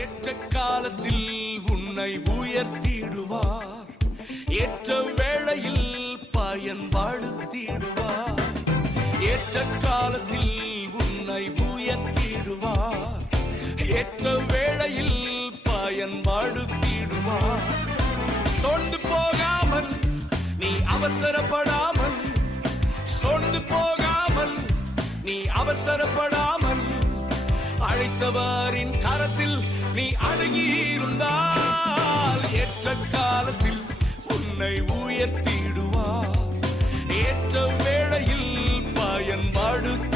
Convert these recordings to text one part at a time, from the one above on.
ஏற்ற காலத்தில் உன்னை உயர்த்திடுவார், ஏற்ற வேளையில் பயன்படுத்திடுவார். ஏற்ற காலத்தில் உன்னை உயர்த்திடுவார், ஏற்ற வேளையில் பயன்படுத்திடுவார். சொந்து போகாமல் நீ அவசரப்படாமல், சொந்து போகாமல் நீ அவசரப்படாமல், அழைத்தவரின் கரத்தில் நீ அடங்கியிருந்தால் ஏற்ற காலத்தில் உன்னை உயர்த்திடுவார், ஏற்ற வேளையில் பயன்படுத்திடுவார்.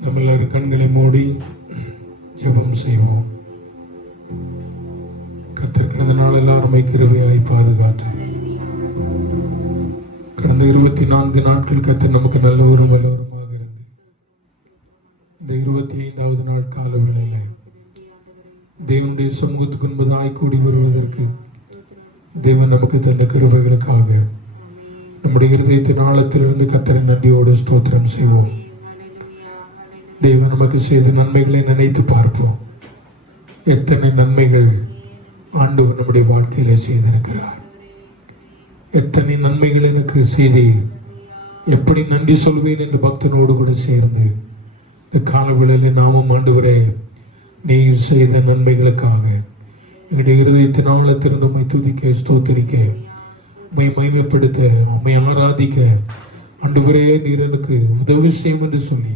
நம்மள கண்களை மூடி ஜெபம் செய்வோம். கர்த்தர் கடந்த நாளெல்லாம் நம்மை கிருபையாய் பாதுகாத்து கடந்த 24 நாட்கள் கர்த்தர் நமக்கு நல்லவரும் வல்லவருமாக இருந்து இந்த 25வது நாள் கால வேளையில தேவனுடைய சமூகத்துக்கு முன்பதாய் கூடி வருவதற்கு தேவன் நமக்கு தந்த கிருபைகளுக்காக நம்முடைய இருதயத்தின் ஆழத்திலிருந்து கர்த்தரை நன்றியோடு ஸ்தோத்திரம் செய்வோம். தேவன் நமக்கு செய்த நன்மைகளை நினைத்து பார்ப்போம். எத்தனை நன்மைகள் ஆண்டவர் நம்முடைய வாழ்க்கையில செய்திருக்கிறார். எத்தனை நன்மைகள் எனக்கு செய்தி எப்படி நன்றி சொல்வேன் என்று பக்தனோடு கூட சேர்ந்து இந்த காலவேளையில் நாமும் ஆண்டவரே நீர் செய்த நன்மைகளுக்காக எங்களுடைய இருதயத்தின் ஆழத்திலிருந்து உம்மை துதிக்க ஸ்தோத்திரிக்க உம்மை மகிமைப்படுத்த உம்மை ஆராதிக்க ஆண்டவரே நீர் எனக்கு உதவி செய்யும் என்று சொல்லி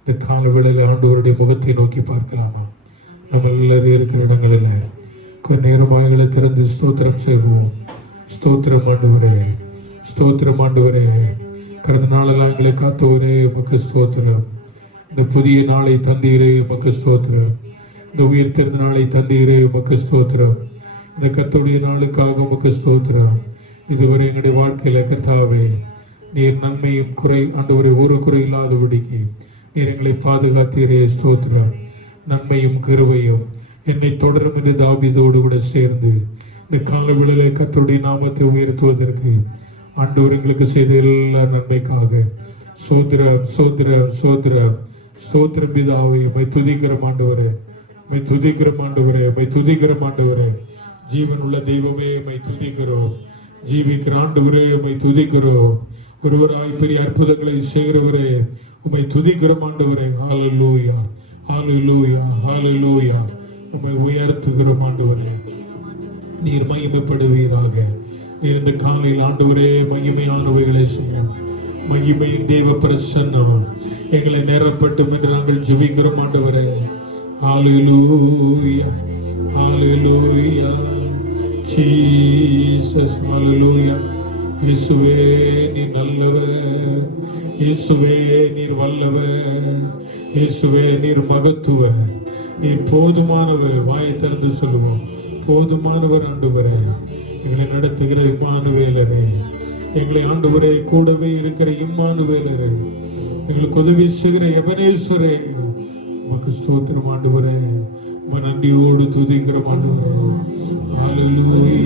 இந்த கால வேளையில் ஆண்டவருடைய முகத்தை நோக்கி பார்க்கலாமா? நம்ம எல்லாரும் இருக்கிற இடங்களில் கொஞ்ச நேரம் வாய்களை திறந்து ஸ்தோத்திரம் செய்வோம். ஸ்தோத்திரம் ஆண்டவரே, ஸ்தோத்திரம் ஆண்டவரே. கடந்த நாளெல்லாம் எங்களை காத்தவரே உமக்கு ஸ்தோத்திரம். இந்த புதிய நாளை தந்தீரே உமக்கு ஸ்தோத்திரம். இந்த உயிர் தெரிந்த நாளை தந்தீரே உமக்கு ஸ்தோத்திரம். இந்த கர்த்தருடைய நாளுக்காக உமக்கு ஸ்தோத்திரம். இதுவரை எங்களுடைய வாழ்க்கையில கர்த்தாவே நீர் நன்மையும் குறை ஆண்டவரே ஒரு குறை இல்லாதபடிக்கு நீர் எங்களை பாதுகாத்தீரே ஸ்தோத்திரம். நன்மையும் கிருபையும் என்னை தொடரும் என்று தாவீதோடு கூட சேர்ந்து இந்த காலவேளையிலே கர்த்தருடைய நாமத்தை உயர்த்துவதற்கு ஆண்டவர் எங்களுக்கு செய்த எல்லா நன்மைக்காக ஸ்தோத்திரம் ஸ்தோத்திரம் ஸ்தோத்திரம் ஸ்தோத்திரம் பிதாவே. உம்மை துதிக்கிறோம் ஆண்டவரே, உம்மை துதிக்கிறோம் ஆண்டவரே, உம்மை துதிக்கிறோம் ஆண்டவரே. ஜீவன் உள்ள தெய்வமே உம்மை துதிக்கிறோம். ஜீவிக்கிற ஆண்டவரே உம்மை துதிக்கிறோம். ஒருவராய் பெரிய அற்புதங்களை செய்கிறவரே உம்மை துதிக்கிறோம் ஆண்டவரே. ஹல்லேலூயா ஹல்லேலூயா ஹல்லேலூயா. உம்மை உயர்த்துகிறோம் ஆண்டவரே. நீர் மகிமைப்படுவீராக. நீர் இந்த காலையில் ஆண்டவரே மகிமையானவைகளை செய்யும். மகிமையின் தேவ பிரசன்னம் எங்களை நேரப்பட்டும் என்று நாங்கள் ஜெபிக்கிறோம் ஆண்டவரே. ஹல்லேலூயா ஹல்லேலூயா ஜீசஸ் ஹல்லேலூயா. இயேசுவே நீ நல்லவர், இயேசுவே நீர் வல்லவர், இயேசுவே நீர் மகத்துவர், நீர் போதுமானவர். வாயை திறந்து சொல்லுவோம், போதுமானவர் ஆண்டவரே. எங்களை நடத்துகிற இம்மானுவேலரே, எங்களை ஆண்டவரே கூடவே இருக்கிற இம்மானுவேலரே, எங்களுக்கு உதவி செய்கிற எபனேஸ்வரே உமக்கு ஸ்தோத்திரம் ஆண்டவரே. உம்மை நன்றியோடு துதிக்கிறோம் ஆண்டவரே. ஹல்லேலூயா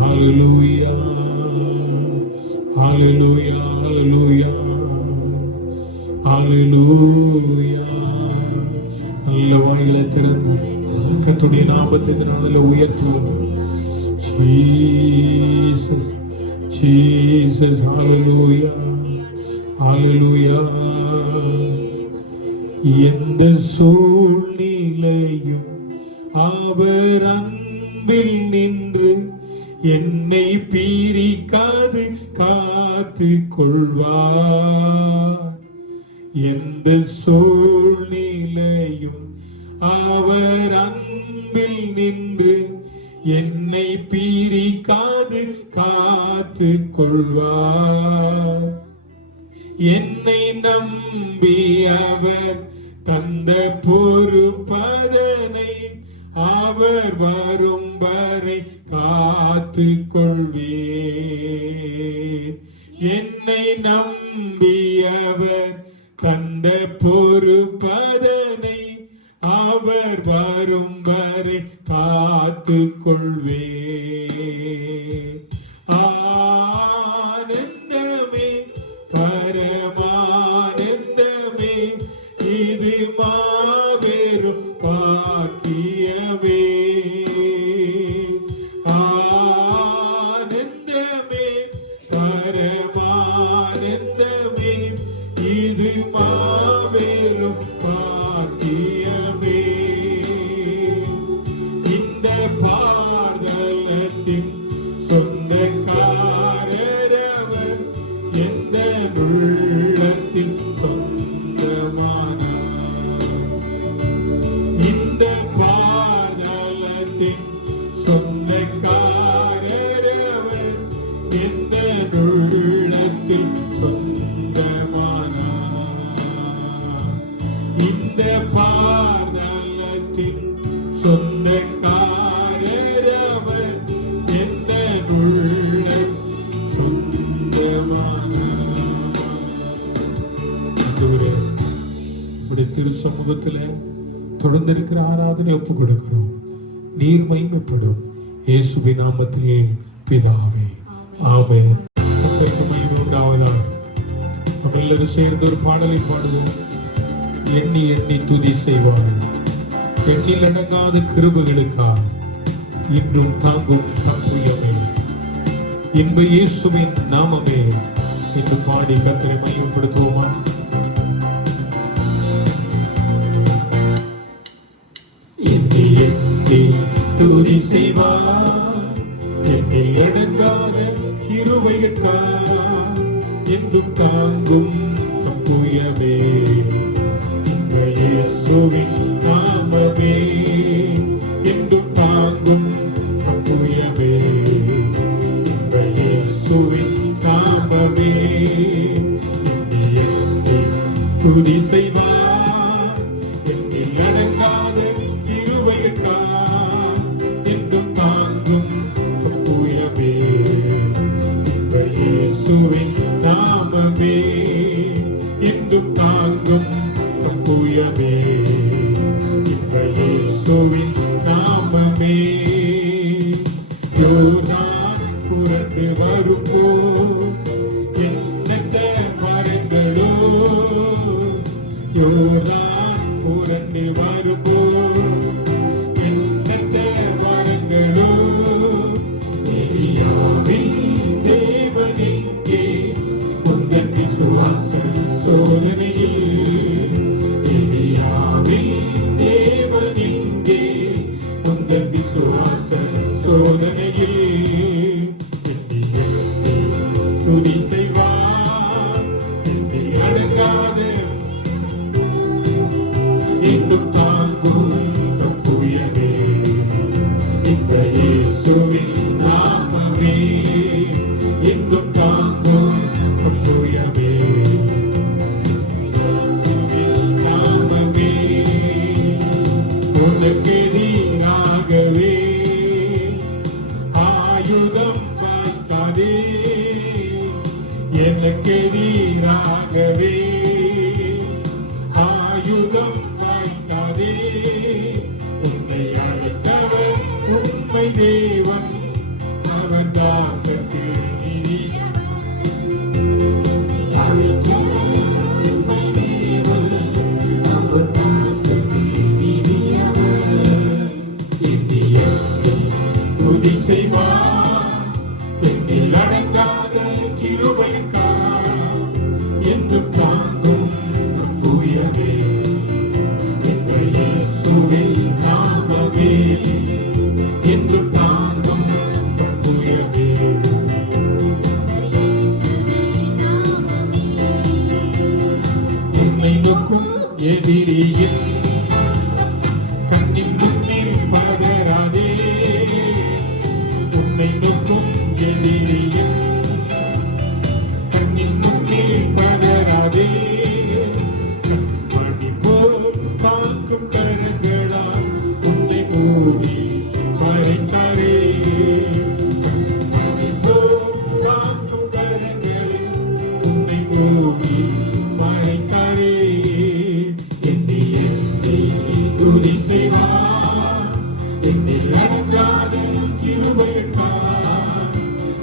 ஹல்லேலூயா ஹல்லேலூயா ஹல்லேலூயா ஹல்லேலூயா. நல்ல வாயிலை திறந்து கர்த்தருடைய நாமத்தை இந்த நாளில் உயர்த்துவோம். ஜீசஸ் ஜீசஸ் ஹல்லேலூயா ஹல்லேலூயா. எந்த சூழ்நிலையும் அவர் அன்பில் நின்று என்னை பிரிக்காது காத்து கொள்வார். எந்த சூழ்நிலையும் அவர் அன்பில் நின்று என்னை பிரிக்காது காத்து கொள்வார். என்னை நம்பி அவர் தந்த பொறுப்பதனை அவர் வரும் வரை காத்து கொள்வே. என்னை நம்பியவர் தந்த பொறுப்பதனை அவர் வரும் வரை காத்து கொள்வே. ஆனந்தமே பரமானந்தமே இது மாபெரும் பாக்கியமே. ஆனந்தமே பரமானந்தமே இது மாபெரும் பாக்கியமே. இந்த பாதலத்தின் சொந்தக்காரரவர் எந்த உள்ளத்தில் சொந்தமானார். இந்த பாதலத்தின் சொந்தக்காரரவர் எந்த உள்ளத்தில் சொந்தமானார். இந்த பாதலத்தின் சொந்தக்காரரவர் எந்த உள்ள சொந்தமானார். திரு சமூகத்துல தொடர்ந்து இருக்கிற ஆராதனை ஒப்பு கொடுக்கிறோம். நீர் மகிமைப்படும் இயேசுவின் நாமத்திலே பிதாவே, ஆமென். கர்த்தருக்கு மகிமை உண்டாவதாக. நம்ம எல்லாரும் சேர்ந்து ஒரு பாடலை பாடுவோம். எண்ணி எண்ணி துதி செய்வார்கள் எண்ணில் அடங்காத கிருபைகளுக்காக இன்றும் தாங்கும் தப்புயமே இன்ப இயேசுவின் நாமமே என்று பாடி கர்த்தரை மகிமைப்படுத்துவோமா? எண்ணி எண்ணி துதி செய்வார் எண்ணில் அடங்காத கிருபைகளுக்காக இன்றும் தாங்கும் தப்புயமே இன்ப இயேசுவின் நாமமே என்றும் தாங்கும் தப்புயமே இன்ப இயேசுவின் நாமமே. எண்ணி எண்ணி துதி செய்வார் எண்ணில் அடங்காத கிருபைகளுக்காக என்றும் தாங்கும் தப்புயமே இன்ப இயேசுவின் நாமமே என்றும் தாங்கும் தப்புயமே இன்ப இயேசுவின் நாமமே. யோர்தான் புரண்டு வரும்போ எண்ணற்ற மரங்களோ யோர்தான் புரண்டு வரும்போ எண்ணற்ற மரங்களோ எலியாவின் தேவனிங்கே உந்தன் விசுவாச சோதனையில் தேவனிங்கே உந்தன் விசுவாச சோதனையில் எண்ணி எண்ணி துதி செய்வார் எண்ணில் அடங்காத இன்னும் தாங்கும் தப்புயமே இன்ப இயேசுவின் நாமமே இன்னும் தாங்கும் தப்புயமே உனக்கெதிராகவே ஆயுதம் பார்க்காதே எனக்கெதிராகவே ஆயுதம் பார்க்காதே உன்னை அழைத்தவர் உண்மை தேவன் அவர் தாசக்கு துதி செய்வார் எண்ணில் அடங்காத கிருபைக்காக என்றும் தாங்கும் தப்புயமே இன்ப இயேசுவின் நாமமே என்றும் தாங்கும் தப்புயமே. உன்னை நோக்கும் எதிரியின் கண்ணின் முன்னில் பதறாதே உன்னை நோக்கும் எதிரியின் கண்ணின் முன்னில் பதறாதே கண்மணி போல் காக்கும் கரங்களால் உன்னை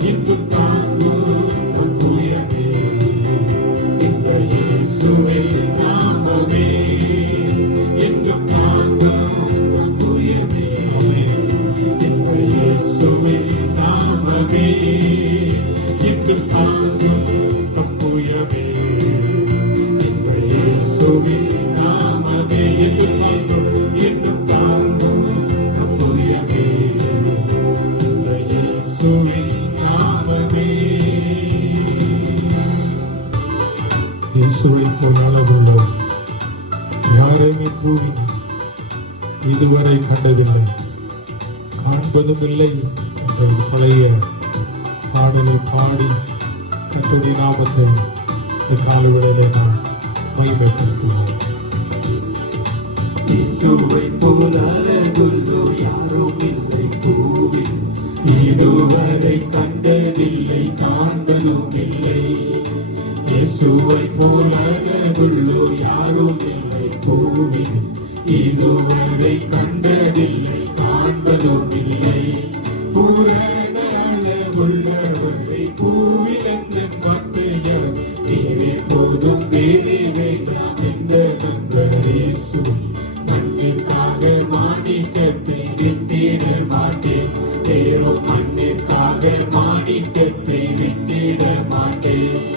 இன்று தாங்கும் நம் புயமே இந்த இயேசுவின் நாமமே. இன்று தாங்கும் நம் புயமே இந்த இயேசுவின் நாமமே. இன்று தாங்கும் நம் புயமே இந்த இயேசுவின் நாமமே. இன்று தாங்கும் நம் புயமே இந்த இயேசுவின் நாமமே. இயேசுவை போல் அழகுள்ளவர் யாரையும் பூமியில் இதுவரை கண்டதில்லை, காண்பதும் இல்லை என்ற பழைய பாடலை பாடி கர்த்தருடைய நாமத்தை இந்த காலவேளையிலே நாம் மகிமைப்படுத்துவோம். இயேசுவை போல் அழகுள்ளோர் யாரும் இல்லை பூவில், இதுவரை கண்டதில்லை, காண்பதும் இல்லை. இயேசுவை போல் அழகுள்ளோர் யாரும் இல்லை பூவில், இதுவரை கண்டதில்லை, காண்பதும் இல்லை. பூரண அழகுள்ளவரை பூவில் எந்த வார்த்தையார் நீரே போதும், வேறே வேண்டாம் எந்த நண்பர். இயேசுவை மண்ணிற்காக மாணிக்கத்தை விட்டிட மாட்டேன், வேறும் மண்ணிற்காக மாணிக்கத்தை விட்டிட மாட்டேன்.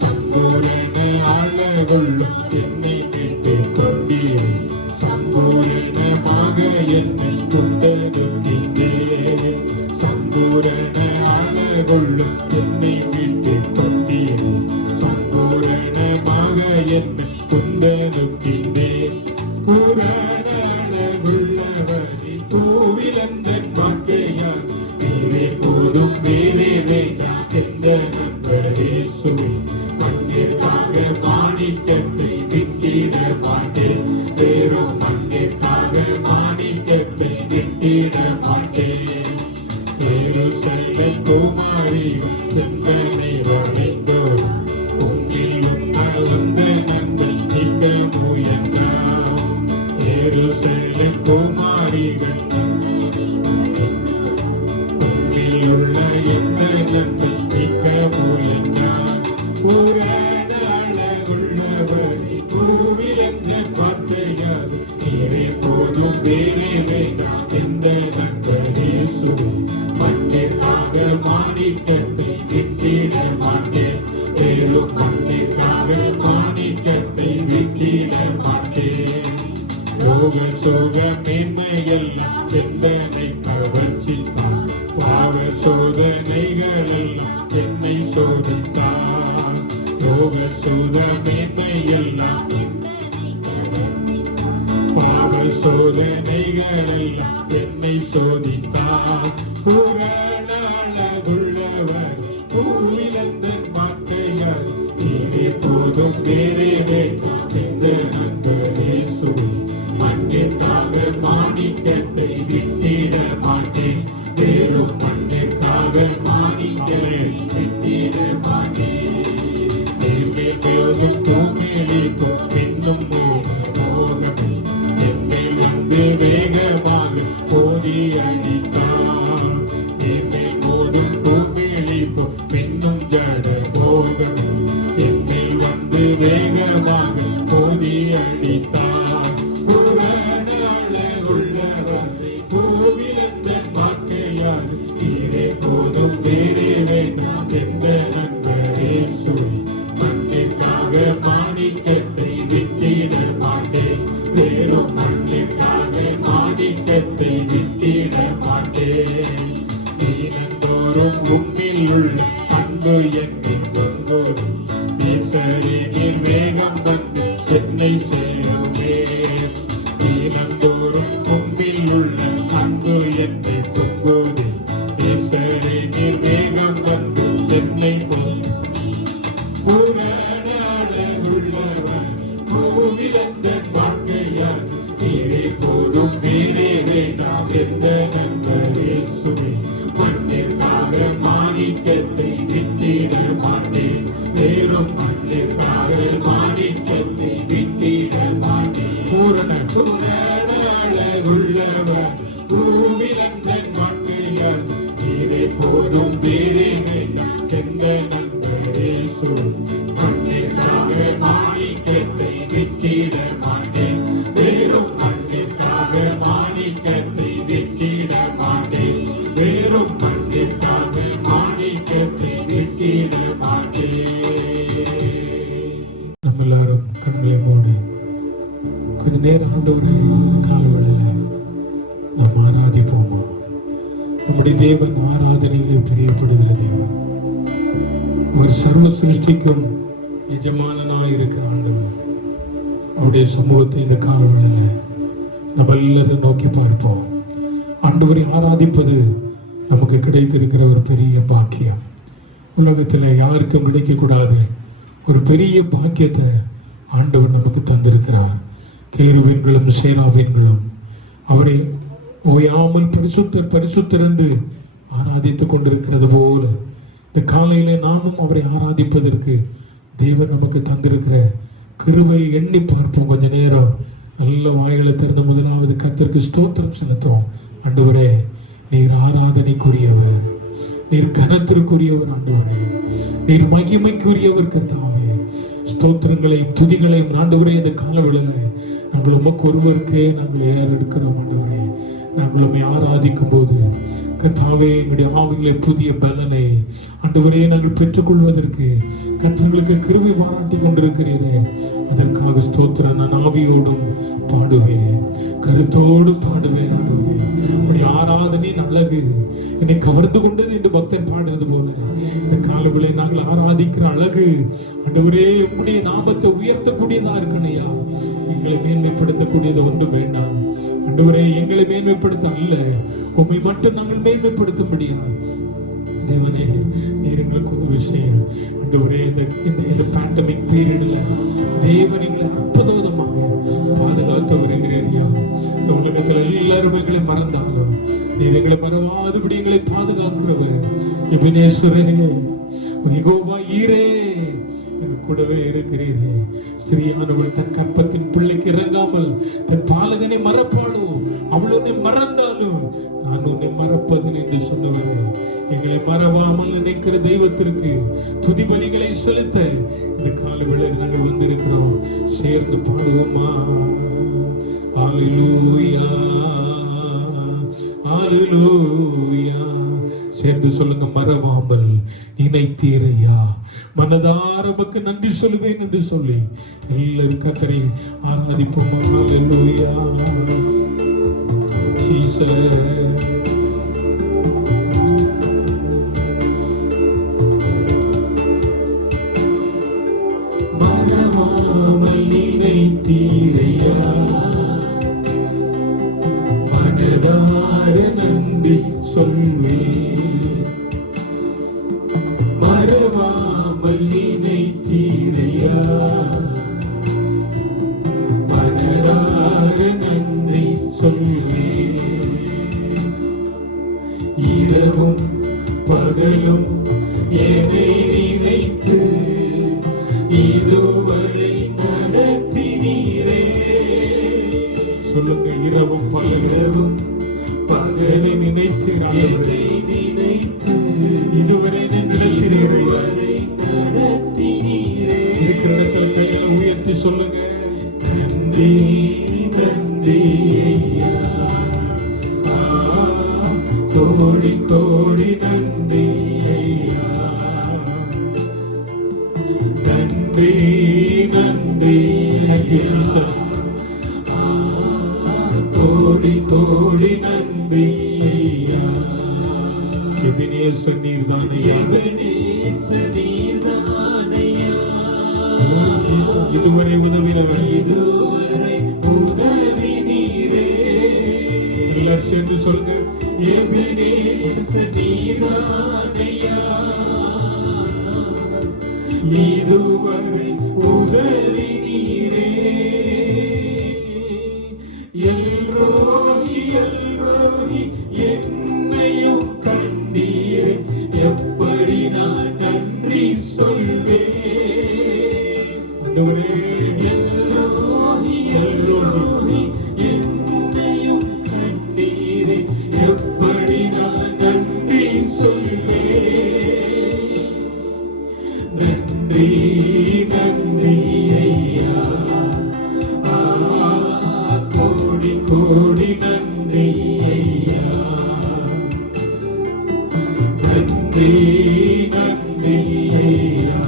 சம்பூரண அழகுள்ளும் என்னை விட்டு கொண்டீரே, சம்பூரணமாக என்னை கொண்டெடுக்கின்றேன். சம்பூரண அழகுள்ளும் என்னை விட்டு கொண்டீரே, சம்பூரணமாக என்னை கொண்டெடுக்கின்றேன். பூரண அழகுள்ளவரை பூவிலந்தன் வார்த்தையார் நீரே போதும், வேறே வேண்டாம் எந்த நண்பர். இயேசுவே மண்ணிற்காக மாணிக்கத்தை விட்டிட மாட்டேன், வேறும் மண்ணிற்காக மாணிக்கத்தை விட்டிட மாட்டேன். எருசலேம் குமாரிகள் செந்தனை வளைந்தோர் உம்மிலும் கலந்த நன்மை நீக்க முயன்றார். எருசலேம் குமாரிகள் உம்மிலுள்ள எந்த நன்மை நீக்க முயன்றார். பூரண அழகுள்ளவரை பூவில் எந்த வார்த்தையார் நீரே போதும், வேறே வேண்டாம் எந்த நண்பர். இயேசுவே மண்ணிற்காக மாணிக்கத்தை விட்டிட மாட்டேன், வேறும் மண்ணிற்காக மாணிக்கத்தை விட்டிட மாட்டேன். லோக சோக மேன்மையெல்லாம் எந்தனை கவர்ச்சித்தார், பாவ சோதனைகள் எல்லாம் என்னை சோதித்தார். லோக சோத மேன்மையெல்லாம் பாவ சோதனைகள் எல்லாம் என்னை சோதித்தார். பூரண அழகுள்ளவர் பூவிலந்தன் வார்த்தையார் நீரே போதும், வேறே வேண்டாம் எந்த நண்பர். இயேசுவே மண்ணிற்காக மாணிக்கத்தை விட்டிட மாட்டேன், வேறும் மண்ணிற்காக மாணிக்கத்தை விட்டிட மாட்டேன். நீரே போதும் பூமியிலிப்போ பின்னும் மோகமே என்னை வந்து வேகமாக போதி அடித்தார். என்னை போதும் பூமியிலிப்போ பின்னும் ஜட போகமே என்னை வந்து வேகமாக போதி அடித்தார். பூரண அழகுள்ளவரை பூவிலந்தன் வார்த்தையார் நீரே போதும், வேறே வேண்டாம் எந்த நண்பர். இயேசுவே மண்ணிற்காக மாணிக்கத்தை விட்டிட மாட்டேன், வேறும் மண்ணிற்காக மாணிக்கத்தை விட்டிட மாட்டேன். தினந்தோறும் உம்மில் உள்ள அன்பு என்னை கொண்டோரும் நேசரின் வேகம் வந்து என்னை சேருமே. தினந்தோறும் உம்மில் உள்ள அன்பு என்னை கொண்டோரு நேசரின் வேகம் வந்து என்னை பூரண அழகுள்ளவர் பூவிலந்தன் வாழ்க்கையார் நீரே போதும், வேறே வேண்டாம் எந்த நண்பர். இயேசுவே மண்ணிற்காக மாணிக்கத்தை விட்டிட மாட்டேன், வேறும் மண்ணிற்காக மாணிக்கத்தை விட்டிட மாட்டேன். பூரண அழகுள்ளவர் பூவிலந்தன் வாழ்க்கையார் நீரே போதும் வேறே வேண்டாம் எந்த நண்பர் இயேசு மண்ணிற்காக மாணிக்கத்தை விட்டிட மாட்டேன் வேறும் மண்ணிற்காக மாணிக்கத்தை விட்டிட மாட்டேன் வேறும் மண்ணிற்காக மாணிக்கத்தை விட்டிட மாட்டேன். நம்ம எல்லாரும் கண்களை மூடி கொஞ்ச நேரம் ஆண்டவரை காலவெளியில் நாம் ஆராதிப்போமா? நம்முடைய தேவன் ஆராதனைகளை பிரியப்படுகிற தேவன். அவர் சர்வ சிருஷ்டிக்கும் எஜமானனாய் இருக்கிற ஆண்டவர். அவருடைய சமூகத்தை இந்த காலவெளியில் நம்ம எல்லாரும் நோக்கி பார்ப்போம். ஆண்டவரை ஆராதிப்பது நமக்கு கிடைத்திருக்கிற ஒரு பெரிய பாக்கியம். உலகத்தில் யாருக்கும் கிடைக்கக்கூடாது ஒரு பெரிய பாக்கியத்தை ஆண்டவர் நமக்கு தந்திருக்கிறார். கேருபீன்களும் சேராபீன்களும் அவரை ஓயாமல் பரிசுத்தர் பரிசுத்தர் என்று ஆராதித்துக் கொண்டிருக்கிறது போல இந்த காலையிலே நாமும் அவரை ஆராதிப்பதற்கு தேவன் நமக்கு தந்திருக்கிற கிருபை எண்ணி பார்ப்போம். கொஞ்ச நேரம் நல்ல வாய்களை திறந்து முதலாவது கர்த்தருக்கு ஸ்தோத்திரம் செலுத்துவோம். ஆண்டவரே, நீர் ஆராதனைக்குரியவர், நீர் கனத்திற்குரியவர் ஆண்டவரே, நீர் மகிமைக்குரியவர் கர்த்தாவே. ஸ்தோத்திரங்களை துதிகளை ஆண்டவரே இந்த காலவெளியில நாங்கள் உமக்கு ஒருவருக்கே நாங்கள் ஏறெடுக்கிறோம் ஆண்டவரே. நாங்கள் உம்மை ஆராதிக்கும் போது கர்த்தாவே எங்களுடைய ஆவிகளை புதிய பலனை ஆண்டவரே நாங்கள் பெற்றுக்கொள்வதற்கு கர்த்தர்களுக்கு கிருபை பாராட்டி கொண்டிருக்கிறீரே, அதற்காக ஸ்தோத்திரம். நான் ஆவியோடும் பாடுவேன், கருத்தோடு பாடுவேன் ஆண்டவரே. உம்முடைய ஆராதனையின் அழகு என்னை கவர்ந்து கொண்டது என்று பக்தன் பாடுறது போல இந்த காலங்களை நாங்கள் ஆராதிக்கிற அழகு ஆண்டவரே உம்முடைய நாமத்தை உயர்த்தக்கூடியதா இருக்கணையா. எங்களை மேன்மைப்படுத்தக்கூடியது ஒன்று வேண்டாம் ஆண்டவரே. எங்களை மேன்மைப்படுத்த அல்ல, உம்மை மட்டும் நாங்கள் மேன்மைப்படுத்தும்படியா தேவனே நீர் எங்களுக்கு உதவி செய்யும் ஆண்டவரே. இந்த பேண்டமிக் பீரியட்ல தேவன் எங்களை அற்புதமாக பாதுகாத்து வருகிறீரியா. இந்த உலகத்துல எல்லாரும் எங்களை மறந்தாலும் நீர் எங்களை மறவாதபடி எங்களை பாதுகாக்கிறவர். எபினேஸ்வரே, யெகோவா ஈரே, கூடவே இருக்கிறீரே. ஸ்திரீயானவள் தன் கற்பத்தின் பிள்ளைக்கு இறங்காமல் தன் பாலகனை மறப்பாளோ? அவள் உன்னை மறந்தாலும் நான் உன்னை மறப்பதில் என்று சொன்னவரே, எங்களை மறவாமல் நினைக்கிற தெய்வத்திற்கு துதிபலிகளை செலுத்த இந்த காலவேளையில் நாங்கள் வந்திருக்கிறோம். சேர்ந்து பாடுவோமா? ஹல்லேலூயா, ஹல்லேலூயா. சேர்ந்து சொல்லுங்க, மறவாமல் நினைத்தீரையா, மனதார உமக்கு நன்றி சொல்லுவேன் என்று சொல்லி எல்லாரும் கர்த்தரை ஆராதிப்போமா? ஹல்லேலூயா ஜீசஸ். மறவாமல் நினைத்தீரையா, மனதார நன்றி சொல்வேன். மறவாமல் நினைத்தீரையா, மனதார நன்றி சொல்வேன். இரவும் பகலும் என்னை நினைத்து இதுவரை நடத்தினீரே. சொல்லுங்க, இரவும் பகலும் பகலை நினைத்து என்னை நினைத்து இதுவரை நடத்தினீரே. இருக்கிற இடத்துல கையில உயர்த்தி சொல்லுங்க, நன்றி நன்றி ஐயா, கோடி கோடி நன்றி ஐயா, நன்றி நன்றி கோடி கோடி நன்றி ஐயா. எபினேசர் நீர்தானையா, இதுவரை உதவினவர், இதுவரை உதவி நீரே. எல்லாரும் சேர்ந்து சொல்லுங்க, எபினேசர் நீர்தானையா, இதுவரை உதவி நீரே. எல்ரோஹி எல்ரோஹி என்னையும் கண்டீரே, எப்படி நான் நன்றி சொல்வேன். எல்ரோஹி எல்ரோஹி என்னையும் கண்டீரே, எப்படி நான் நன்றி சொல்வே நன்றி நன்றி ஐயா கோடி கோடி நன்றி ஐயா நன்றி நன்றி ஐயா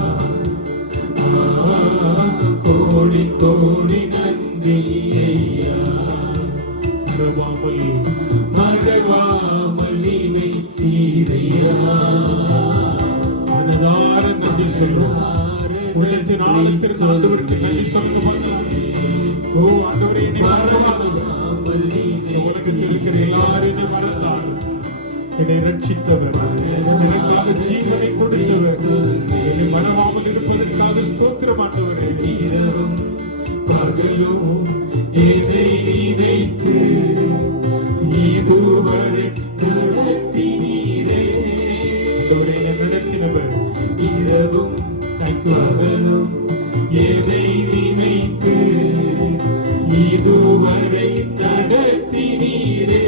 கோடி கோடி நன்றி ஐயா மறவாமல் நினைத்தீரையா மனதார நன்றி சொல்லுவோம் உள்ளத்தின் ஆழத்திற்கு ஆண்டவருக்கு நன்றி சொல்லுவாங்க ஓ ஆண்டவரே என்னை மறவாமல் உலகத்தில் இருக்கிற எல்லாரும் என்னை மறந்தார் என்னை ரட்சித்தவர் எனக்காக ஜீவனை கொடுத்தவர் என்னை மறவாமல் இருப்பதற்காக ஸ்தோத்திரம் ஆண்டவரே இரவும் பகலும் எதை நினைத்து இதுவரை நடத்தினீரே நடத்தினவர் இரவும் பகலும் எதை நினைத்து இதுவரை நடத்தினீரே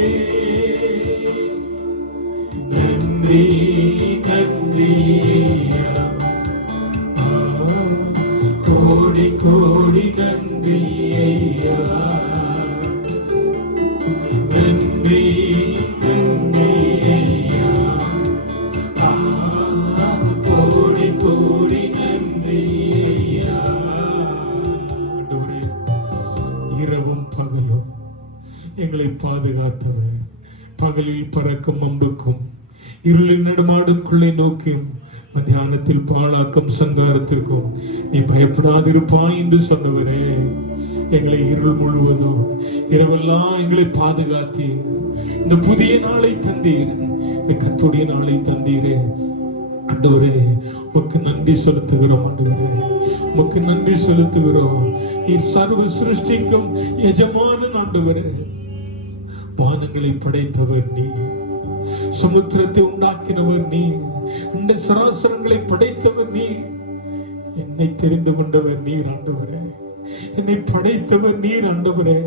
நன்றி நன்றி கோடி கோடி நன்றி ஐயா நன்றி நன்றி ஐயா கோடி கோடி நன்றி ஐயா இரவும் பகலும் எங்களை பாதுகாத்தவர் பகலில் பறக்கும் அம்புக்கும் இருளில் நடமாடும் கொள்ளை நோக்கியும் மத்தியானத்தில் பாழாக்கும் சங்காரத்திற்கும் நீ பயப்படாதிருப்பாய் என்று சொன்னவரே எங்களை இருள் முழுவதும் இரவெல்லாம் எங்களை பாதுகாத்தீர் இந்த புதிய நாளை தந்தீர் இந்த கர்த்தருடைய நாளை தந்தீரே ஆண்டவரே உமக்கு நன்றி செலுத்துகிறோம் ஆண்டவரே உமக்கு நன்றி செலுத்துகிறோம் நீர் சர்வ சிருஷ்டிக்கும் எஜமானன் ஆண்டவரே வானங்களை படைத்தவர் நீ சமுத்திரத்தை உண்டாக்கினவர் நீ இந்த சராசரங்களை படைத்தவர் நீ என்னை தெரிந்து கொண்டவர் நீர் ஆண்டவரே என்னை படைத்தவர் நீர் ஆண்டவரே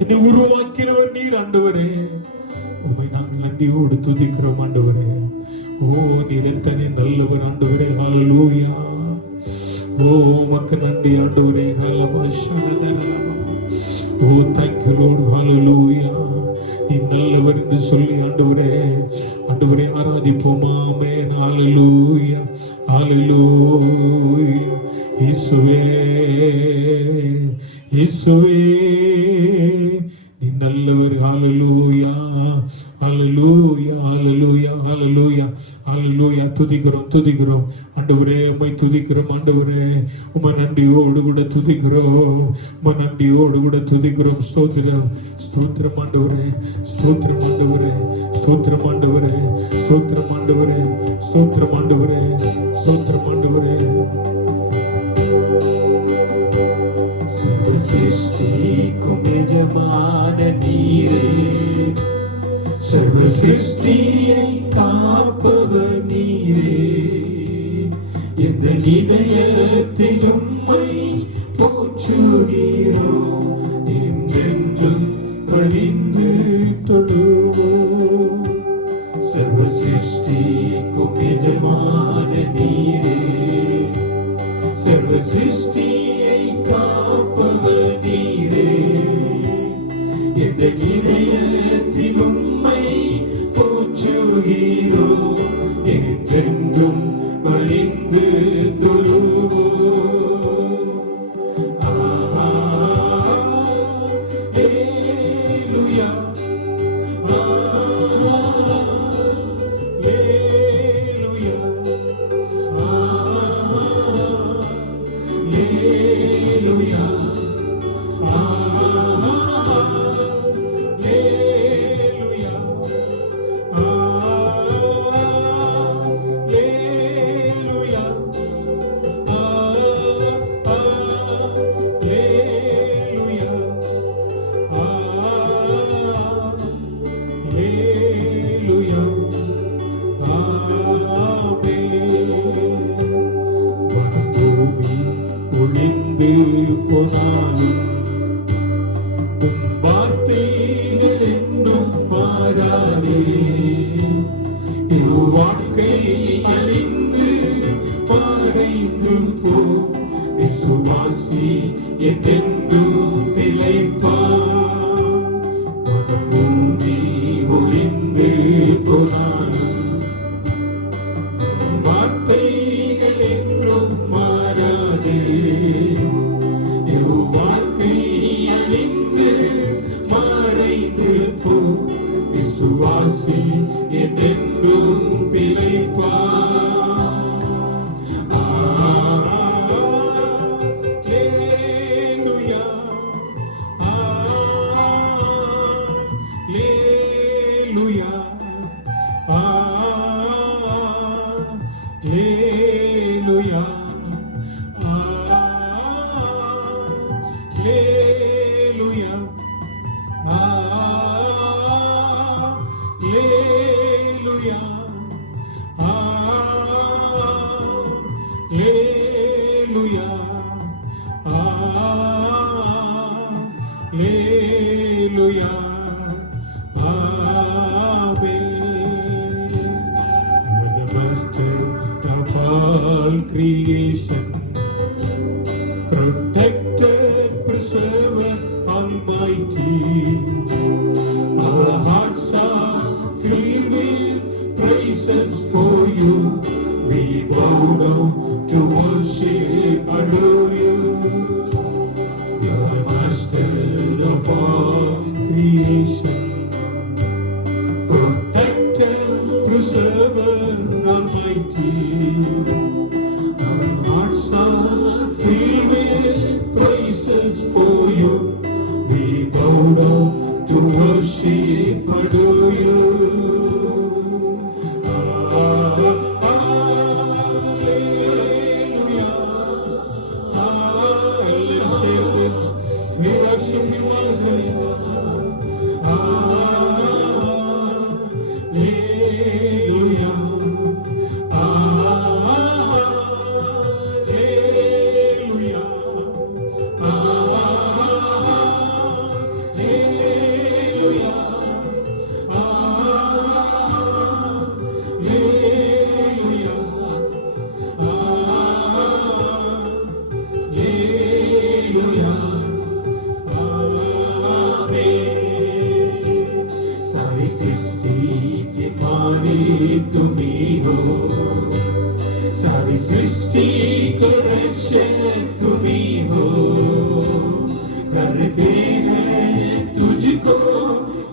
என்னை உருவாக்கினவர் நீர் ஆண்டவரே உம்மை நாங்கள் நன்றியோடு துதிக்கிறோம் ஆண்டவரே ஓ நீர் எத்தனை நல்லவர் ஆண்டவரே ஹல்லேலூயா ஓ உமக்கு நன்றி ஆண்டவரே ஓ thank you Lord ஹல்லேலூயா நீ நல்லவர் என்று சொல்லி ஆண்டவரே ஆராதிப்போம் ஆமென் ஹல்லேலூயா ஹல்லேலூயா இயேசுவே இயேசுவே நீ நல்லவர் ஹல்லேலூயா ஹல்லேலூயா ஹல்லேலூயா ஹல்லேலூயா ஹல்லேலூயா துதிக்கிறோம் ஆண்டவரே உம்மை துதிக்கிறோம் ஆண்டவரே உம்மை நன்றியோடு கூட துதிக்கிறோம் உம்மை நன்றியோடு கூட துதிக்கிறோம் ஸ்தோத்திரம் ஸ்தோத்திரம் ஆண்டவரே ஸ்தோத்திரம் ஆண்டவரே ஸ்தோத்திரம் ஆண்டவரே ஸ்தோத்திரம் ஆண்டவரே ஸ்தோத்திரம் ஆண்டவரே ஸ்தோத்திரம் ஆண்டவரே சர்வ சிருஷ்டிக்கும் எஜமான நீரே சர்வ சிருஷ்டியை காப்பவர் நீரே இந்த இதயத்தில் உம்மை போற்றுகிறோம் என்றென்றும் பணிந்து தொழுவோம் சர்வ சிருஷ்டிக்கும் எஜமான நீரே சர்வ சிருஷ்டியை காப்பவர் நீரே இந்த இதயத்தில் உம்மை போற்றுகிறோம் என்றென்றும் பணிந்து தொழுவோம் ஹல்லேலூயா ஹல்லேலூயா வாழ்க்கை அழிந்து மறைந்து போ விசுவாசி என்றென்றும் நிலைப்பார் உந்தி ஒழிந்து போனாலும் வார்த்தைகள் என்றும் மாறாது வாழ்க்கை அழிந்து மறைந்து போ விசுவாசி என்றென்றும் பிழைப்பார். Creation, protected, preserver, almighty. Our hearts are filled with praises for you. We bow down to worship, adore you. You are the master of all creation, protected, preserver, almighty. Filled with praises for you, we bow down to worship, adore you. Hallelujah, hallelujah. We worship you, तुम्ही हो, सारी सृष्टि को रक्षक तुम्ही हो, करते हैं तुझको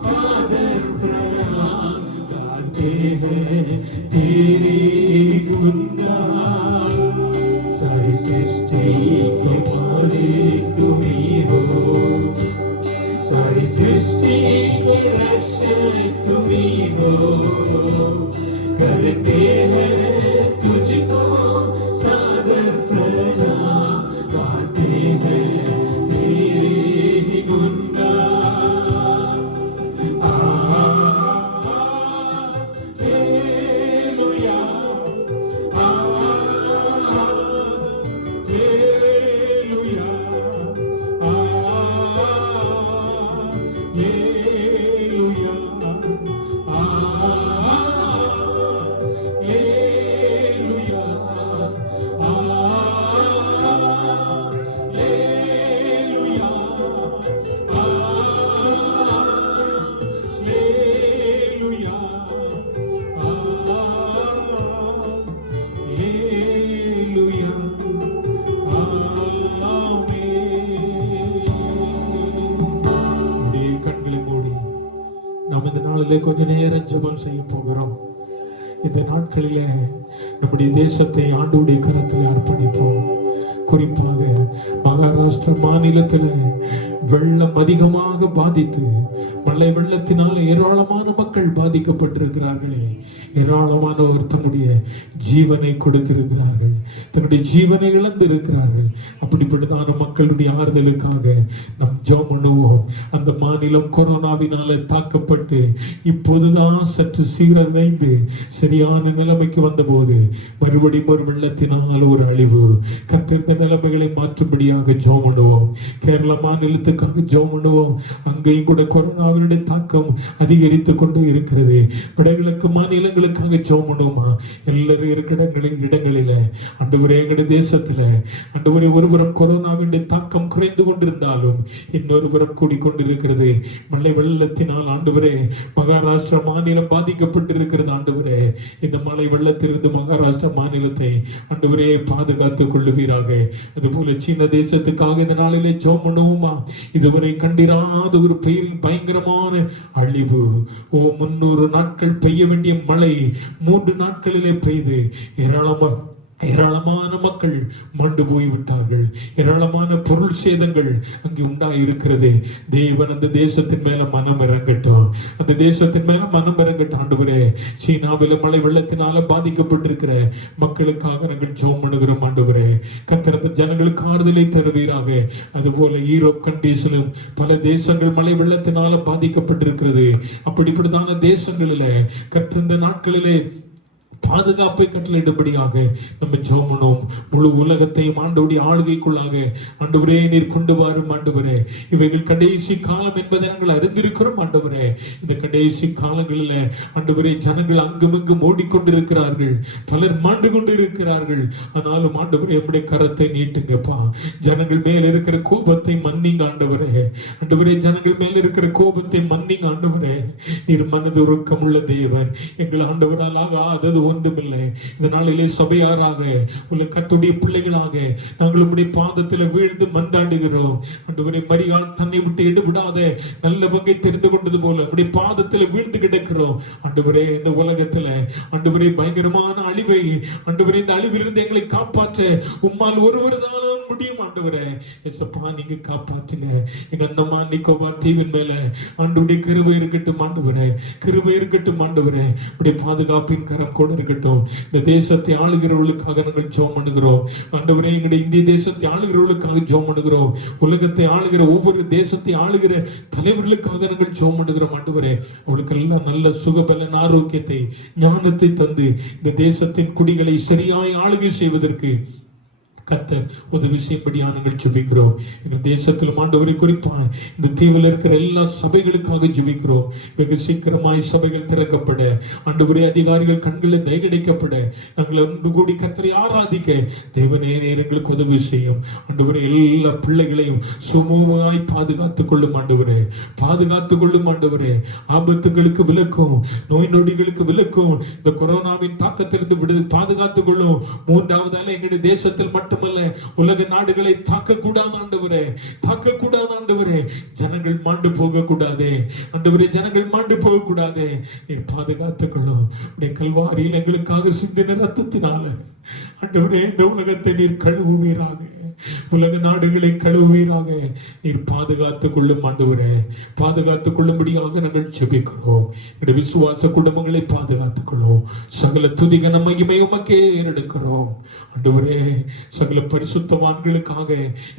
सादर प्रणाम, गाते हैं तेरे गुणगान। सारी सृष्टि के मालिक तुम्ही हो, सारी सृष्टि के रक्षक तुम्ही हो, करते हैं तुझको सादर प्रणाम, गाते हैं तेरे गुणगान। हालेलुया, हालेलुया, கொஞ்ச நேரம் ஜெபம் செய்ய போகிறோம். இந்த நாட்களிலே நம்முடைய தேசத்தை ஆண்டவருடைய கரத்தில் அர்ப்பணிப்போம். குறிப்பாக மகாராஷ்டிரா மாநிலத்தில் வெள்ளம் அதிகமாக பாதித்து மழை வெள்ளத்தினால் ஏராளமான மக்கள் பாதிக்கப்பட்டிருக்கிறார்களே, ஏராளமானவர் தன்னுடைய ஜீவனை கொடுத்திருக்கிறார்கள், தன்னுடைய ஜீவனை இழந்திருக்கிறார்கள். அப்படிப்பட்டதான மக்களுடைய ஆறுதலுக்காக நாம் ஜெபம் பண்ணுவோம். அந்த மாநிலம் கொரோனாவினால தாக்கப்பட்டு இப்போதுதான் சற்று சீரடைந்து சரியான நிலைமைக்கு வந்தபோது மறுபடியும் ஒரு வெள்ளத்தினால் ஒரு அழிவு. கர்த்தர் நிலைமைகளை மாற்றும்படியாக ஜெபம் பண்ணுவோம். கேரள மாநிலத்தில் மாநிலத்துக்காக ஜெபம் பண்ணுவோம். அங்கேயும் கூட கொரோனாவினுடைய தாக்கம் அதிகரித்து கொண்டு இருக்கிறது. வடகிழக்கு மாநிலங்களுக்காக ஜெபம் பண்ணுவோமா? எல்லாரும் இருக்கிற இடங்களில ஆண்டவரே, எங்களுடைய தேசத்துல ஆண்டவரே, ஒருபுறம் கொரோனாவினுடைய தாக்கம் குறைந்து கொண்டிருந்தாலும் இன்னொரு புறம் கூடிக்கொண்டிருக்கிறது. மழை வெள்ளத்தினால் ஆண்டவரே மகாராஷ்டிரா மாநிலம் பாதிக்கப்பட்டிருக்கிறது. ஆண்டவரே, இந்த மழை வெள்ளத்திலிருந்து மகாராஷ்டிரா மாநிலத்தை ஆண்டவரே பாதுகாத்துக் கொள்ளுவீராக. அதுபோல சீன தேசத்துக்காக இந்த நாளிலே ஜெபம் பண்ணுவோமா? இதுவரை கண்டிராத ஒரு பயங்கரமான அழிவு. 300 நாட்கள் பெய்ய வேண்டிய மழை 3 நாட்களிலே பெய்து ஏராளமான மக்கள் மண்டு போய்விட்டார்கள். ஏராளமான பொருள் சேதங்கள் அங்கே உண்டாயிருக்கிறது. தேவன் அந்த தேசத்தின் மேல மனம் இறங்கட்டும், அந்த தேசத்தின் மேல மனம் இறங்கட்டும். ஆண்டவரே, சீனாவில மழை வெள்ளத்தினால பாதிக்கப்பட்டிருக்கிற மக்களுக்காக நாங்கள் ஜெபம் பண்ணுகிறோம். ஆண்டவரே, கர்த்தர் அந்த ஜனங்களுக்கு ஆறுதலை தருவீராக. அதுபோல யூரோப் கண்ட்ரீஸிலும் பல தேசங்கள் மழை வெள்ளத்தினால பாதிக்கப்பட்டிருக்கிறது. அப்படிப்பட்டதான தேசங்களில கர்த்தர் இந்த நாட்களிலே பாதுகாப்பை கட்டளையிடும்படியாக நம்ம ஜெபம் பண்ணுவோம். முழு உலகத்தையும் ஆண்டவருடைய ஆளுகைக்குள்ளாக ஆண்டவரே நீர் கொண்டு வரும். ஆண்டவரே, இவைகள் கடைசி காலம் என்பதை நாங்கள் அறிந்திருக்கிறோம். ஆண்டவரே, இந்த கடைசி காலங்களில் ஆண்டவரே ஜனங்கள் அங்குமிங்கும் ஓடிக்கொண்டிருக்கிறார்கள், பலர் மாண்டு கொண்டு இருக்கிறார்கள். ஆனாலும் ஆண்டவரே, நம்முடைய கரத்தை நீட்டுங்கப்பா. ஜனங்கள் மேல் இருக்கிற கோபத்தை மன்னிங்க ஆண்டவரே. ஆண்டவரே, ஜனங்கள் மேல் இருக்கிற கோபத்தை மன்னிங்க ஆண்டவரே. நீர் மனது உருக்கமுள்ள தேவன். எங்கள் ஆண்டவரால் ஆகாதது ஒன்றுமில்லை. இந்த நாளிலே சபையாராக உள்ள கர்த்தருடைய பிள்ளைகளாக நாங்கள் உம்முடைய பாதத்தில் வீழ்ந்து மன்றாடுகிறோம். ஆண்டவரே, மரியாள் தன்னை விட்டு எடுவிடாத நல்ல பங்கை தெரிந்து கொண்டது போல உம்முடைய பாதத்தில் வீழ்ந்து கிடக்கிறோம். ஆண்டவரே, இந்த உலகத்துல ஆண்டவரே பயங்கரமான அழிவை ஆண்டவரே இந்த அழிவிலிருந்து எங்களை காப்பாற்ற உம்மால் ஒருவர் தான் முடியும். ஆண்டவரே, எசப்பா, நீங்க காப்பாற்றுங்க. எங்க அந்தமான் நிக்கோபார் தீவின் மேல ஆண்டவருடைய கிருபை இருக்கட்டும். ஆண்டவரே, கிருபை இருக்கட்டும். ஆண்டவரே, உம்முடைய பாதுகாப்பின் கரம் கூட இருக்கட்டும். இந்த தேசத்தை ஆளுகிறவர்களுக்காக நாங்கள் ஜெபம் பண்ணுகிறோம். ஆண்டவரே, எங்களுடைய இந்திய தேசத்தை ஆளுகிறவர்களுக்காக ஜெபம் பண்ணுகிறோம். உலகத்தை ஆளுகிற ஒவ்வொரு தேசத்தை ஆளுகிற தலைவர்களுக்காக நாங்கள் ஜெபம் பண்ணுகிறோம். ஆண்டவரே, அவளுக்கு எல்லாம் நல்ல சுகபலன் ஆரோக்கியத்தை ஞானத்தை தந்து இந்த தேசத்தின் குடிகளை சரியாய் ஆளுகை செய்வதற்கு கர்த்தர் உதவி செய்யும்படியா நாங்கள் ஜெபிக்கிறோம். எங்கள் தேசத்தில் ஆண்டவரை குறிப்பாக இந்த தீவில் இருக்கிற எல்லா சபைகளுக்காக ஜெபிக்கிறோம். வெகு சீக்கிரமாய் சபைகள் திறக்கப்பட ஆண்டவரே அதிகாரிகள் கண்களில் தயகடிக்கப்பட நாங்கள் ஒன்று கூடி கர்த்தரை ஆராதிக்க தேவனே எங்களுக்கு உதவி செய்யும். ஆண்டவரே, எல்லா பிள்ளைகளையும் சுமூகமாய் பாதுகாத்துக் கொள்ளும். ஆண்டவரே, பாதுகாத்துக் கொள்ளும். ஆண்டவரே, ஆபத்துகளுக்கு விலக்கும், நோய் நொடிகளுக்கு விலக்கும், இந்த கொரோனாவின் தாக்கத்திலிருந்து பாதுகாத்துக் கொள்ளும். மூன்றாவதால எங்களுடைய தேசத்தில் மட்டும் உலக நாடுகளை தாக்க கூடாது. ஆண்டவரே, தாக்க கூடாது. ஆண்டவரே, ஜனங்கள் மாண்டு போக கூடாதே. ஆண்டவரே, ஜனங்கள் மாண்டு போக கூடாதே. நீர் பாதுகாத்துக் கொள்ளும். கல்வாரியில் எங்களுக்காக சிந்தின ரத்தத்தினால ஆண்டவரே இந்த உலகத்தை நீர் கழுவுவீராக. உலக நாடுகளை கழுவுவீராக. நீர் பாதுகாத்துக் கொள்ளும். ஆண்டவரே, பாதுகாத்துக் கொள்ளும்படியாக நாங்கள் ஜெபிக்கிறோம். எங்களுடைய விசுவாச குடும்பங்களை பாதுகாத்துக் கொள்ளும். சகல துதிகன மகிமை உமக்கே ஏறெடுக்கிறோம். ஆண்டவரே, சகல பரிசுத்தவான்களுக்காக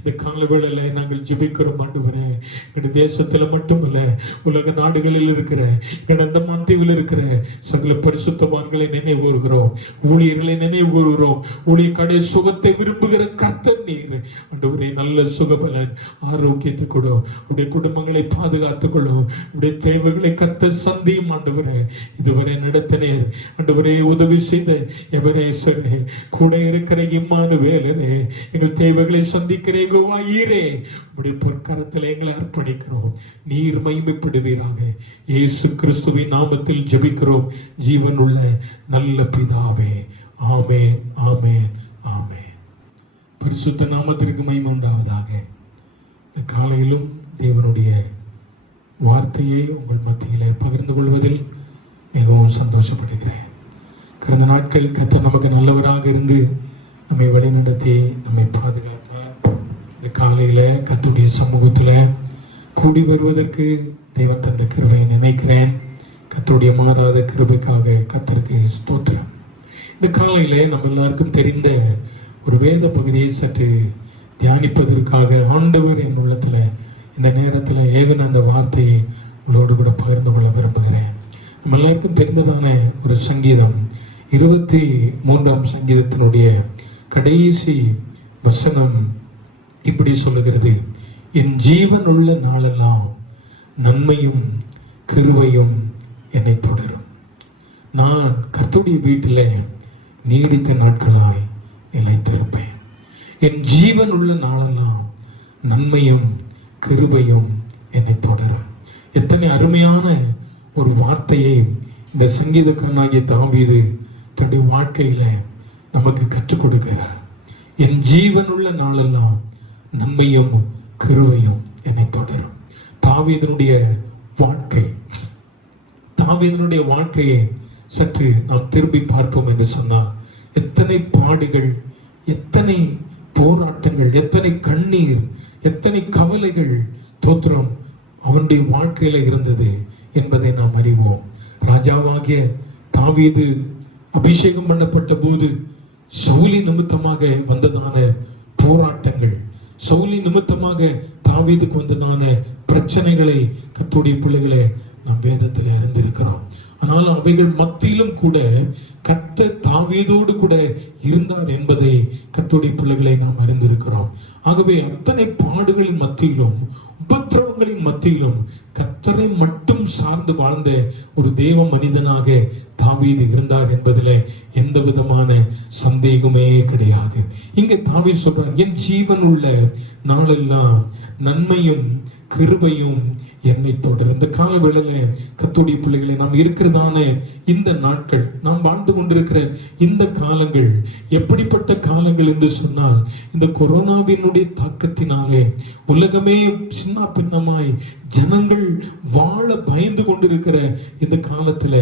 இந்த காலவேளையில நாங்கள் ஜெபிக்கிறோம். ஆண்டவரே, எங்களுடைய தேசத்துல மட்டுமல்ல உலக நாடுகளில் இருக்கிற எங்கள் மத்தியில் இருக்கிற சகல பரிசுத்தவான்களை நினைவு கூறுகிறோம். ஊழியர்களை நினைவு கூறுகிறோம். ஊழியக்காடைய சுகத்தை விரும்புகிற கர்த்தர் நீர். ஆண்டவரே, நல்ல சுகபலன் ஆரோக்கியத்தை கொடு. உடைய குடும்பங்களை பாதுகாத்துக் கொள்ளும். உடைய தேவைகளை கர்த்தர் சந்தியும். ஆண்டவரே, இதுவரை நடத்தினேர். ஆண்டவரே, உதவி செய்த எபனேசரே, கூட இருக்கிற இம்மானுவேலரே, எங்கள் தேவைகளை சந்திக்கிறே ஈரே, உடைய பொற்கரத்தில் எங்களை அர்ப்பணிக்கிறோம். நீர் மகிமைப்படுவீராக. இயேசு கிறிஸ்துவின் நாமத்தில் ஜெபிக்கிறோம் ஜீவனுள்ள நல்ல பிதாவே. ஆமென், ஆமென், ஆமென். பரிசுத்த நாமத்திற்கு மகிமை உண்டாவதாக. இந்த காலையிலும் தேவனுடைய வார்த்தையை உங்கள் மத்தியிலே பகிர்ந்து கொள்வதில் மிகவும் சந்தோஷப்படுகிறேன். கடந்த நாட்கள் கர்த்தர் நமக்கு நல்லவராக இருந்து நம்மை வழிநடத்தி நம்மை பாதுகாத்தார். இந்த காலையில கர்த்தருடைய சமூகத்தில் கூடி வருவதற்கு தேவன் தந்த கிருபையை நினைக்கிறேன். கர்த்தருடைய மாறாத கிருபைக்காக கர்த்தருக்கு ஸ்தோத்திரம். இந்த காலையில நம்ம எல்லாருக்கும் தெரிந்த ஒரு வேத பகுதியை சற்று தியானிப்பதற்காக ஆண்டவர் என் உள்ளத்தில் இந்த நேரத்தில் ஏவன் அந்த வார்த்தையை உங்களோடு கூட பகிர்ந்து கொள்ள விரும்புகிறேன். நம்ம எல்லாருக்கும் தெரிந்ததான ஒரு சங்கீதம் 23ஆம் சங்கீதத்தினுடைய கடைசி வசனம் இப்படி சொல்லுகிறது: என் ஜீவன் உள்ள நாளெல்லாம் நன்மையும் கிருபையும் என்னை தொடரும். நான் கர்த்தருடைய வீட்டில் நீடித்த நாட்களாய் நிலைத்திருப்பேன். என் ஜீவன் உள்ள நாளெல்லாம் நன்மையும் கிருபையும் என்னை தொடரும். எத்தனை அருமையான ஒரு வார்த்தையை இந்த சங்கீதக்காரனாகிய தாவீது தன்னுடைய வாழ்க்கையில நமக்கு கற்றுக் கொடுக்கிறார். என் ஜீவன் உள்ள நாளெல்லாம் நன்மையும் கிருபையும் என்னை தொடரும். தாவீதினுடைய வாழ்க்கையை சற்று நாம் திரும்பி பார்ப்போம் என்று சொன்னால், எத்தனை பாடுகள், எத்தனை போராட்டங்கள், எத்தனை கண்ணீர், எத்தனை கவலைகள் தோத்திரம் அவனுடைய வாழ்க்கையில இருந்தது என்பதை நாம் அறிவோம். ராஜாவாகிய தாவீது அபிஷேகம் பண்ணப்பட்ட போது சவுலி நிமித்தமாக வந்ததான போராட்டங்கள், சவுலி நிமித்தமாக தாவீதுக்கு வந்ததான பிரச்சனைகளை கர்த்தருடைய பிள்ளைகளை நாம் வேதத்தில் அறிந்திருக்கிறோம். ஆனால் அவைகள் மத்தியிலும் கூட கர்த்தர் தாவீதோடு கூட இருந்தார் என்பதை கர்த்தருடைய பிள்ளைகளை நாம் அறிந்திருக்கிறோம். ஆகவே அத்தனை பாடுகளின் மத்தியிலும் உபத்திரவங்களின் மத்தியிலும் கர்த்தரை மட்டும் சார்ந்து வாழ்ந்த ஒரு தேவ மனிதனாக தாவீது இருந்தார் என்பதில் எந்த விதமான சந்தேகமே கிடையாது. இங்கே தாவீது சொல்றார், என் ஜீவன் உள்ள நாளெல்லாம் நன்மையும் கிருபையும் என்னை தொடரும். இந்த கால வேளையில கர்த்தருடைய பிள்ளைகளை நாம் இருக்கிறதான இந்த நாட்கள், நாம் வாழ்ந்து கொண்டிருக்கிற இந்த காலங்கள் எப்படிப்பட்ட காலங்கள் என்று சொன்னால், இந்த கொரோனாவினுடைய தாக்கத்தினாலே உலகமே சின்ன பின்னமாய் ஜனங்கள் வாழ பயந்து கொண்டிருக்கிற இந்த காலத்துல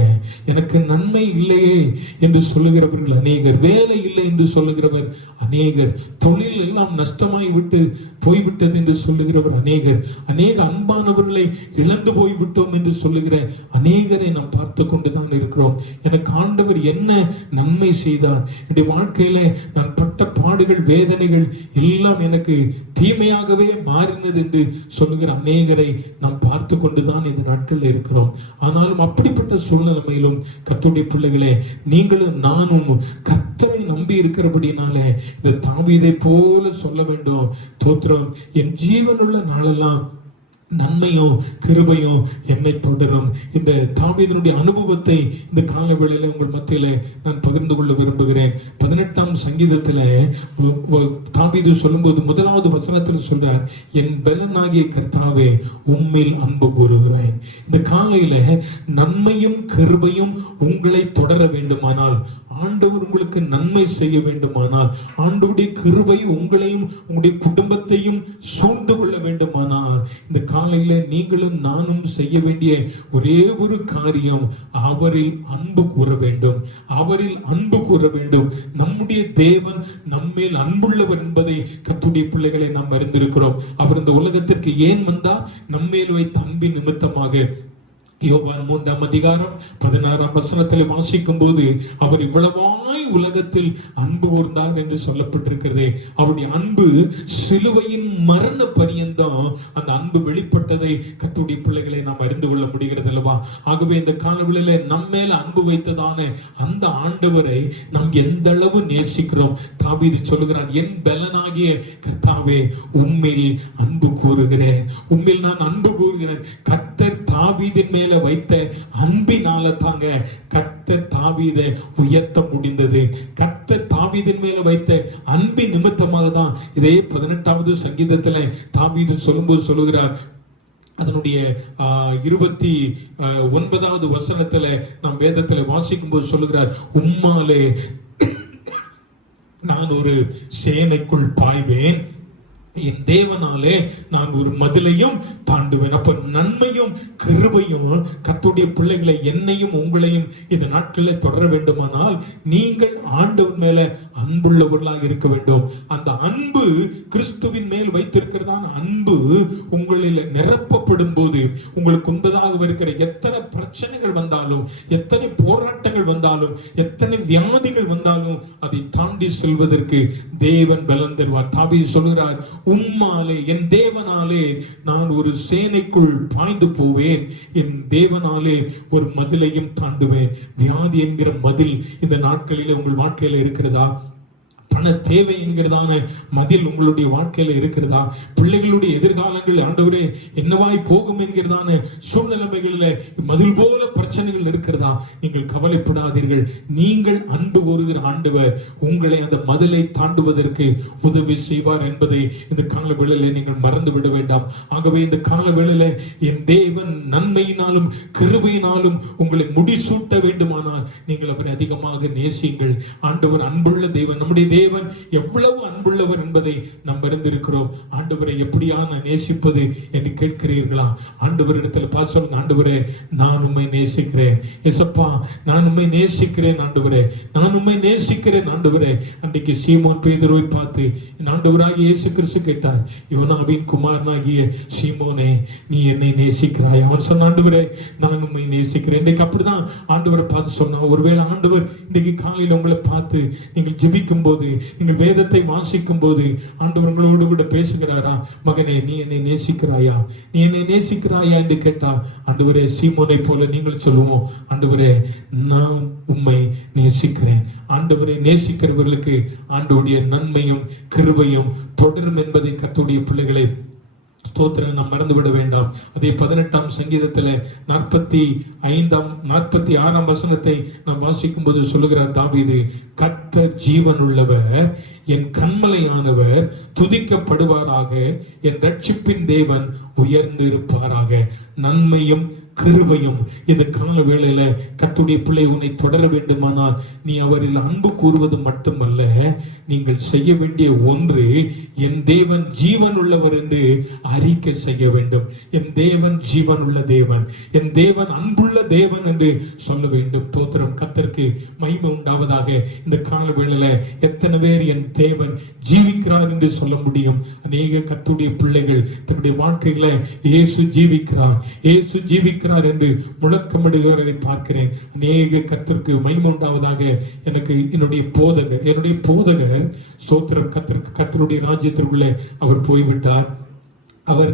எனக்கு நன்மை இல்லையே என்று சொல்லுகிறவர்கள் அநேகர், வேலை இல்லை என்று சொல்லுகிறவர் அநேகர், தொழில் எல்லாம் நஷ்டமாய் விட்டு போய்விட்டது என்று சொல்லுகிறவர் அநேகர், அநேக அன்பானவர்களை இழந்து போய்விட்டோம் என்று சொல்லுகிற அநேகரை நாம் பார்த்து கொண்டுதான் இருக்கிறோம். எனக்கு ஆண்டவர் என்ன நன்மை செய்தார், என்னுடைய வாழ்க்கையில நான் பட்ட பாடுகள், வேதனைகள் எல்லாம் எனக்கு தீமையாகவே மாறினது என்று சொல்லுகிற அநேகரை நாம் பார்த்து கொண்டுதான் இந்த நாட்களில் இருக்கிறோம். ஆனாலும் அப்படிப்பட்ட சூழ்நிலையிலும் கர்த்தருடைய பிள்ளைகளே, நீங்களும் நானும் கர்த்தரை நம்பி இருக்கிறபடினால இந்த தாவீதை போல சொல்ல வேண்டும், தோத்திரம் என் ஜீவனுள்ள நாளெல்லாம் நன்மையும் கிருபையும் என்னை தொடரும். இந்த தாவீதினுடைய அனுபவத்தை இந்த கால வேளையில உங்கள் மத்தியில நான் பகிர்ந்து கொள்ள விரும்புகிறேன். 18ஆம் சங்கீதத்துல தாவீது சொல்லும்போது 1வது வசனத்தில் சொல்றார், என் பலனாகிய கர்த்தாவே உம்மில் அன்பு கூறுகிறேன். இந்த காலையில நன்மையும் கிருபையும் உங்களை தொடர வேண்டுமானால், ஆண்டவர் உங்களுக்கு நன்மை செய்ய வேண்டுமானால், ஆண்டவருடைய கிருபை உங்களையும் உங்களுடைய குடும்பத்தையும் சூழ்ந்து கொள்ள வேண்டுமானால், இந்த காலையில நீங்களும் நானும் செய்ய வேண்டிய ஒரே ஒரு காரியம், அவரில் அன்பு கூற வேண்டும். அவரில் அன்பு கூற வேண்டும். நம்முடைய தேவன் நம்மேல் அன்புள்ளவர் என்பதை கர்த்தருடைய பிள்ளைகளை நாம் அறிந்திருக்கிறோம். அவர் இந்த உலகத்திற்கு ஏன் வந்தார்? நம்மேல் வைத்த அன்பின் நிமித்தமாக. யோவான் 3ஆம் அதிகாரம் 16ஆம் வசனத்தில் வாசிக்கும் போது, அவர் இவ்வளவாய் உலகத்தில் அன்பு கூர்ந்தார் என்று சொல்லப்பட்டிருக்கிறது. அவருடைய அன்பு சிலுவையின் மரண பரியந்தம் அந்த அன்பு வெளிப்பட்டதை கர்த்தருடைய பிள்ளைகளை நாம் அறிந்து கொள்ள முடிகிறது அல்லவா? ஆகவே இந்த காலவெளியில நம்ம மேல அன்பு வைத்ததான அந்த ஆண்டவரை நாம் எந்த அளவு நேசிக்கிறோம். தாவீது சொல்லுகிறார், என் பலனாகிய கர்த்தாவே உம்மில் அன்பு கூறுகிறேன், உம்மில் நான் அன்பு கூறுகிறேன். கர்த்தர் தாவீதின் மேல வைத்த அன்பினால தாங்க கர்த்தர் தாவீதை உயர்த்த முடிந்தது. கர்த்தர் தாவீதின் மேல வைத்த அன்பின் நிமித்தமாக தான் இதே 18வது சங்கீதத்துல தாவீது சொல்லும்போது சொல்லுகிறார், அதனுடைய 29வது வசனத்துல நாம் வேதத்துல வாசிக்கும் போது சொல்லுகிறார், உம்மாலே நான் ஒரு சேனைக்குள் பாய்வேன், என் தேவனாலே நான் ஒரு மதிலையும் தாண்டுவேன். அப்ப நன்மையும் கிருபையும் கர்த்தருடைய பிள்ளைகளை, என்னையும் உங்களையும் இந்த நாட்களில் தொடர வேண்டுமானால் நீங்கள் ஆண்டவர் மேல அன்புள்ளவர்களாக இருக்க வேண்டும். அந்த அன்பு கிறிஸ்துவின் மேல் வைத்திருக்கிறதான அன்பு உங்களில் நிரப்பப்படும் போது, உங்களுக்கு முன்பதாக இருக்கிற எத்தனை பிரச்சனைகள் வந்தாலும், எத்தனை போராட்டங்கள் வந்தாலும், எத்தனை வியாதிகள் வந்தாலும் அதை தாண்டி செல்வதற்கு தேவன் பலன் தருவார். தாவீது சொல்கிறார், உம்மாலே என் தேவனாலே நான் ஒரு சேனைக்குள் பாய்ந்து போவேன், என் தேவனாலே ஒரு மதிலையும் தாண்டுவேன். வியாதி என்கிற மதில் இந்த நாட்களில் உங்கள் வாழ்க்கையில இருக்கிறதா? பண தேவை என்கிறதான மதில் உங்களுடைய வாழ்க்கையில இருக்கிறதா? பிள்ளைகளுடைய எதிர்காலங்கள் ஆண்டவரே என்னவாய் போகும் என்கிறதான சூழ்நிலைகளில் மதில் போல பிரச்சனைகள் இருக்கிறதா? நீங்கள் கவலைப்படாதீர்கள். நீங்கள் அன்பு கூறுகிற ஆண்டவர் உங்களை அந்த மதிலை தாண்டுவதற்கு உதவி செய்வார் என்பதை இந்த கால வேளையில நீங்கள் மறந்து விட வேண்டாம். ஆகவே இந்த கால வேளையில என் தேவன் நன்மையினாலும் கிருபையினாலும் உங்களை முடிசூட்ட வேண்டுமானால் நீங்கள் அவரை அதிகமாக நேசியுங்கள். ஆண்டவர் அன்புள்ள தேவன். நம்முடைய தேவன் எவ்வளவு அன்புள்ளவர் என்பதை நாம் அறிந்திருக்கிறோம். ஆண்டவரை எப்படியான நேசிப்பது என்று கேட்கிறீர்களா? ஆண்டவரிடத்தில் பார்த்து சொல்லுங்க, ஆண்டவரே நான் உம்மை நேசிக்கிறேன். எசப்பா நான் உம்மை நேசிக்கிறேன் ஆண்டவரே, நான் உம்மை நேசிக்கிறேன் ஆண்டவரே. அன்றைக்கு சீமோன் பேதுருவை பார்த்து ஆண்டவராகிய இயேசு கிறிஸ்து கேட்டார், யோனாவின் குமாரனாகிய சீமோனே நீ என்னை நேசிக்கிறாய்? அவன் சொன்ன, ஆண்டவரே நான் உம்மை நேசிக்கிறேன். இன்றைக்கு அப்படிதான் ஆண்டவரை பார்த்து சொன்னா. ஒருவேளை ஆண்டவர் இன்றைக்கு காலையில் உங்களை பார்த்து நீங்கள் ஜெபிக்கும் போது, நீங்கள் வேதத்தை வாசிக்கும் போது ஆண்டவர் உங்களோடு கூட பேசுகிறாரா? மகனே நீ என்னை நேசிக்கிறாயா, நீ என்னை நேசிக்கிறாயா என்று கேட்டா, ஆண்டவரே சீமோனை போல நீங்கள் சொல்லுவோம், ஆண்டவரே நான் உம்மை நேசிக்கிறேன். ஆண்டவரை நேசிக்கிறவர்களுக்கு ஆண்டவருடைய நன்மையும் கிருபையும் தொடரும் என்பதை கர்த்தருடைய பிள்ளைகளை ஸ்தோத்திரம் நாம் மறந்துவிட வேண்டாம். அதே 18ஆம் சங்கீதத்தில் 46ஆம் வசனத்தை நாம் வாசிக்கும் போது சொல்லுகிறார் தாவீது, கர்த்தர் ஜீவன் உள்ளவர், என் கண்மலையானவர் துதிக்கப்படுவாராக, என் ரட்சிப்பின் தேவன் உயர்ந்து இருப்பாராக. நன்மையும் கிருபையும் இந்த கால வேளையில கர்த்தருடைய பிள்ளை உன்னை தொடர வேண்டுமானால் நீ அவரில் அன்பு கூறுவது மட்டுமல்ல, நீங்கள் செய்ய வேண்டிய ஒன்று, என் தேவன் ஜீவன் உள்ளவர் என்று அறிக்கை செய்ய வேண்டும். என் தேவன் ஜீவன் உள்ள தேவன், என் தேவன் அன்புள்ள தேவன் என்று சொல்ல வேண்டும். தோத்திரம் கர்த்தருக்கு மகிமை உண்டாவதாக. இந்த கால வேளையில எத்தனை பேர் என் தேவன் ஜீவிக்கிறார் என்று சொல்ல முடியும்? அநேக கர்த்தருடைய பிள்ளைகள் தன்னுடைய வாழ்க்கையில இயேசு ஜீவிக்கிறார், இயேசு ஜீவிக்கிறார் என்று முழக்கமிடுகிறதை பார்க்கிறேன். அநேக கர்த்தருக்கு மகிமை உண்டாவதாக. எனக்கு என்னுடைய போதகர் ஸ்தோத்திரம் கர்த்தருடைய ராஜ்யத்திற்குள்ளே அவர் போய்விட்டார். அவர்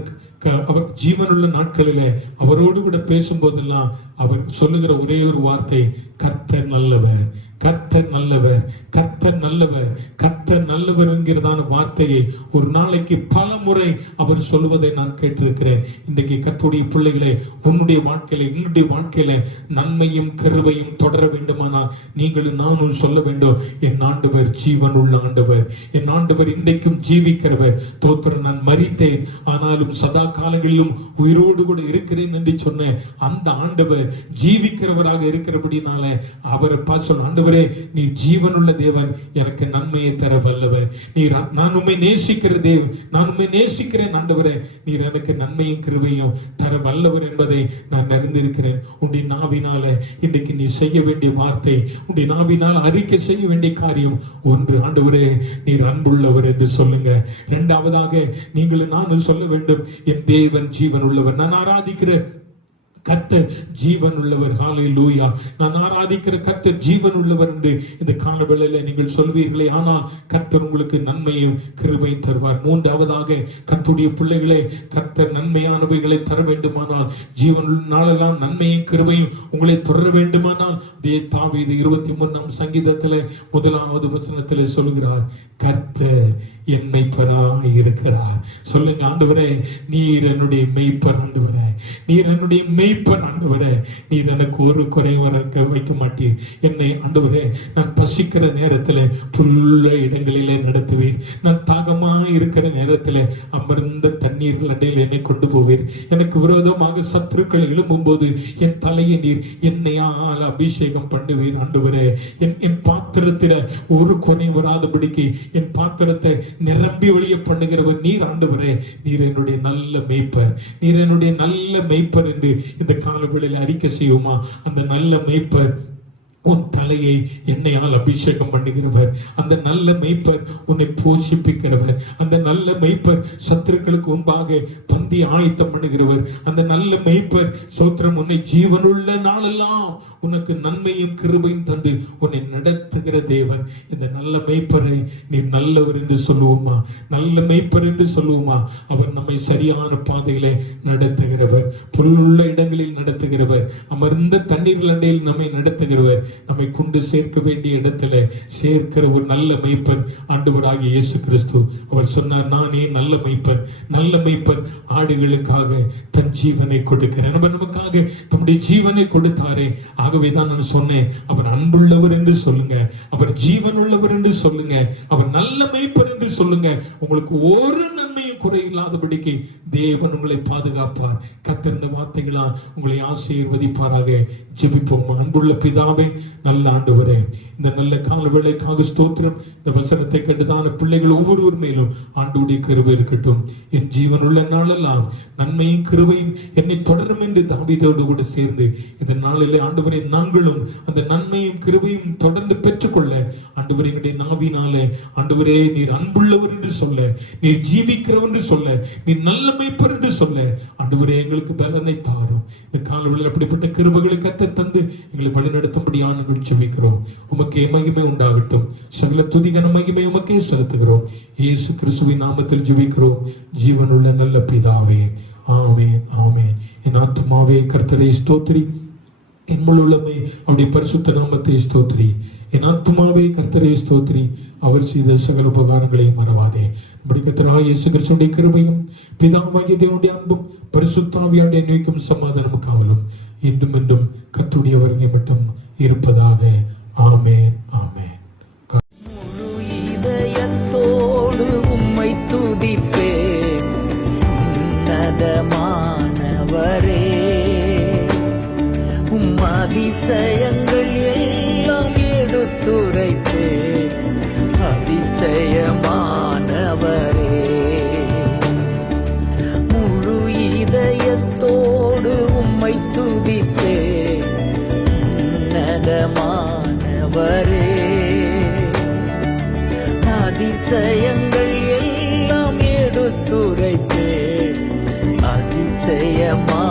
ஜீவனுள்ள நாட்களிலே அவரோடு கூட பேசும்போதெல்லாம் அவர் சொல்லுகிற ஒரே ஒரு வார்த்தை, கர்த்தர் நல்லவர், கர்த்தர் நல்லவர், கர்த்தர் நல்லவர், கர்த்தர் நல்லவர் என்கிறதான வார்த்தையை ஒரு நாளைக்கு பல முறை அவர் சொல்வதை நான் கேட்டிருக்கிறேன். இன்றைக்கு கர்த்தருடைய பிள்ளைகளே, உன்னுடைய வாழ்க்கையில நன்மையும் கிருபையும் தொடர வேண்டுமானால் நீங்களும் நானும் சொல்ல வேண்டும், என் ஆண்டவர் ஜீவன் உள்ள ஆண்டவர், என் ஆண்டவர் இன்றைக்கும் ஜீவிக்கிறவர். தோத்திரம் நான் மரித்தேன் ஆனாலும் சதா காலங்களிலும் உயிரோடு கூட இருக்கிறேன் என்று சொன்ன அந்த ஆண்டவர் ஜீவிக்கிறவராக இருக்கிறபடினால அவரை பார்த்து சொன்ன, ஆண்டவரே நீ ஜீவனுள்ள தேவன், எனக்கு நன்மையை தர வல்லவர், நான் உம்மை நேசிக்கிற தேவன், நான் உம்மை நேசிக்கிறேன் ஆண்டவரே, நீர் எனக்கு நன்மையும் கிருபையும் தர வல்லவர் என்பதை நான் அறிந்திருக்கிறேன். உன்னுடைய நாவினால இன்றைக்கு நீ செய்ய வேண்டிய வார்த்தை, உன்னுடைய நாவினால் அறிக்கை செய்ய வேண்டிய காரியம் ஒன்று, ஆண்டவரே நீர் அன்புள்ளவர் என்று சொல்லுங்க. இரண்டாவதாக நீங்களும் நானும் சொல்ல வேண்டும், என் தேவன் ஜீவன் உள்ளவர், நான் ஆராதிக்கிற கர்த்தர் ஜீவன் உள்ளவர். ஹல்லேலூயா. நான் ஆராதிக்கிற கர்த்தர் ஜீவன் உள்ளவர் என்று இந்த கால வேளையில நீங்கள் சொல்வீர்களே, ஆனால் கர்த்தர் உங்களுக்கு நன்மையும் கிருபையும் தருவார். மூன்றாவதாக கர்த்தருடைய பிள்ளைகளே, கர்த்தர் நன்மையானவைகளை தர வேண்டுமானால், ஜீவன் நாளெல்லாம் நன்மையும் கிருபையும் உங்களை தொடர வேண்டுமானால், அதே தாவீது 23ஆம் சங்கீதத்திலே 1வது வசனத்திலே சொல்கிறார், கர்த்தர் என் மெய்ப்பராய் இருக்கிறார். சொல்லுங்க, ஆண்டவரே நீர் என்னுடைய மெய்ப்பர் ஆண்டவரே, நீர் என்னுடைய மெய்ப்பர் ஆண்டவரே, நீர் எனக்கு ஒரு குறை வைக்க மாட்டீர். என்னை ஆண்டவரே நான் பசிக்கிற நேரத்தில் புல்ல இடங்களிலே நடத்துவீர், நான் தாகமாக இருக்கிற நேரத்தில் அமர்ந்த தண்ணீர்கள் அண்டையில் என்னை கொண்டு போவீர். எனக்கு விரோதமாக சத்துருக்கள் எழும்பும் போது என் தலையை நீர் எண்ணெயால் அபிஷேகம் பண்ணுவீர். ஆண்டவரே என் பாத்திரத்தில ஒரு குறை வராதபடிக்கு என் பாத்திரத்தை நிரம்பி ஒழிய பண்ணுகிறவர் நீர். ஆண்டவரே நீர் என்னுடைய நல்ல மேய்ப்பர், நீர் என்னுடைய நல்ல மேய்ப்பர் என்று இந்த காலவெளியில் அறிக்கை செய்வோமா? அந்த நல்ல மேய்ப்பர் உன் தலையை எண்ணெயால் அபிஷேகம் பண்ணுகிறவர், அந்த நல்ல மெய்ப்பர் உன்னை போஷிப்பிக்கிறவர், அந்த நல்ல மெய்ப்பர் சத்துருக்களுக்கு முன்பாக பந்தி ஆயத்தம் பண்ணுகிறவர், அந்த நல்ல மெய்ப்பர் சோத்திரம் உன்னை ஜீவனுள்ள நாளெல்லாம் உனக்கு நன்மையும் கிருபையும் தந்து உன்னை நடத்துகிற தேவன். இந்த நல்ல மெய்ப்பரை நீ நல்லவர் என்று சொல்லுவோமா? நல்ல மெய்ப்பர் என்று சொல்லுவோமா? அவர் நம்மை சரியான பாதையிலே நடத்துகிறவர், புல்லுள்ள இடங்களில் நடத்துகிறவர், அமர்ந்த தண்ணீர்கள் அண்டையில் நம்மை நடத்துகிறவர். நம்மை கொண்டு சேர்க்க வேண்டிய இடத்துல சேர்க்கிற ஒரு நல்ல மேய்ப்பன் ஆண்டவராகிய இயேசு கிறிஸ்து. அவர் சொன்னார், நானே நல்ல மேய்ப்பன். நல்ல மேய்ப்பன் ஆடுகளுக்காக தன் ஜீவனை கொடுக்கிறார். நமக்காக தம்முடைய ஜீவனை கொடுத்தாரே. ஆகவேதான் நான் சொன்னேன், அவர் அன்புள்ளவர் என்று சொல்லுங்க, அவர் ஜீவன் உள்ளவர் என்று சொல்லுங்க, அவர் நல்ல மேய்ப்பர் என்று சொல்லுங்க. உங்களுக்கு ஒரு நன்மையும் குறையில்லாதபடிக்கு தேவன் உங்களை பாதுகாப்பார். கத்திருந்த வார்த்தைகளால் உங்களை ஆசீர்வதிப்பாராக. ஜெபிப்போம். அன்புள்ள பிதாவே, நல்ல ஆண்டவரே, இந்த நல்ல கால வேளைக்காக ஸ்தோத்திரம். இந்த வசனத்தை கண்டுதான பிள்ளைகள் ஒவ்வொருவர் மேலும் ஆண்டவருடைய கிருபை இருக்கட்டும். என் ஜீவன் உள்ள நாளெல்லாம் நன்மையும் கிருபையும் என்னை தொடரும் என்று தாவீதோடு கூட சேர்ந்து இந்த நாளிலே ஆண்டவரே, நாங்களும் அந்த நன்மையும் கிருபையும் தொடர்ந்து பெற்றுக்கொள்ள ஆண்டவரே, எங்களுடைய நாவினாலே ஆண்டவரே, நீர் அன்புள்ளவர் என்று சொல்ல, நீர் ஜீவிக்கிறவர் என்று சொல்ல, நீர் நல்ல மேய்ப்பர் என்று சொல்ல ஆண்டவரே, எங்களுக்கு பலனை தாரும். இந்த காலவெளியில் அப்படிப்பட்ட கிருபைகளை கர்த்தர் தந்து எங்களை வழிநடத்தும்படியாக நாங்கள் ஜெபிக்கிறோம். உமக்கே மகிமை உண்டாகட்டும். சகல துதிகன மகிமை உமக்கே செலுத்துகிறோம். இயேசு கிறிஸ்துவின் நாமத்தில் ஜெபிக்கிறோம் ஜீவனுள்ள நல்ல பிதாவே. ஆமென், ஆமென். என் ஆத்துமாவே கர்த்தரை ஸ்தோத்திரி, என் முழுமே அவருடைய பரிசுத்த நாமத்தை ஸ்தோத்திரி. என் ஆத்துமாவே கர்த்தரை ஸ்தோத்திரி, அவர் செய்த சகல உபகாரங்களையும் மறவாதே. கர்த்தராகிய இயேசு கிறிஸ்துவின் கிருபையும் பிதாவாகிய தேவனுடைய அன்பும் பரிசுத்த ஆவியானவருடைய அன்பிக்கும் சமாதானமும் காவலும் இன்றும் என்றும் கர்த்தருடைய வருகை மட்டும் இருப்பதாக. ஆமென், ஆமென். முழு இதயத்தோடு உம்மை துதிப்பேன் உன்னதமானவரே. உம் அதிசயங்கள் எல்லாம் எடுத்துரைப்பேன் அதிசயமானவரே. முழு இதயத்தோடு உம்மை துதிப்பேன் உன்னதமானவரே. அதிசயங்கள் எல்லாம் எடுத்துரைப்பேன் அதிசயமானவரே.